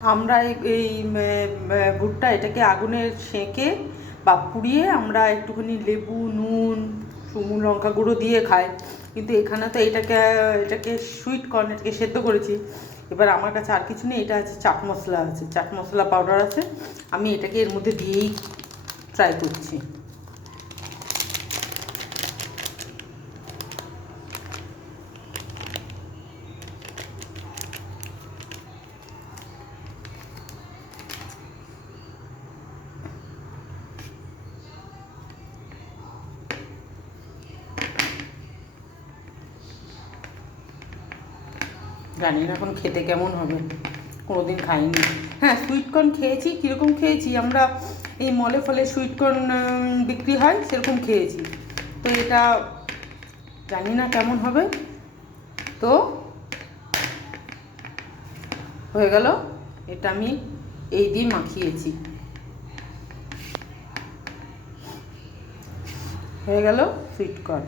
আমরা এই ভুট্টা এটাকে আগুনে সেঁকে বা পুড়িয়ে আমরা একটুখানি লেবু, নুন, শুকনো লঙ্কা গুঁড়ো দিয়ে খাই। কিন্তু এখানে তো এটাকে সুইট কর্ন, এটাকে সেদ্ধ করেছি। এবার আমার কাছে আর কিছু নেই, এটা আছে চাট মশলা, আছে চাট মশলা পাউডার আছে, আমি এটাকে এর মধ্যে দিয়েই ট্রাই করছি। জানি না এখন খেতে কেমন হবে, কোনোদিন খাইনি। হ্যাঁ, সুইটকর্ন খেয়েছি। কীরকম খেয়েছি, আমরা এই মলে ফলে সুইটকর্ন বিক্রি হয়, সেরকম খেয়েছি। তো এটা জানি না কেমন হবে। তো হয়ে গেল, এটা আমি এই দিয়ে মাখিয়েছি, হয়ে গেল সুইটকর্ন।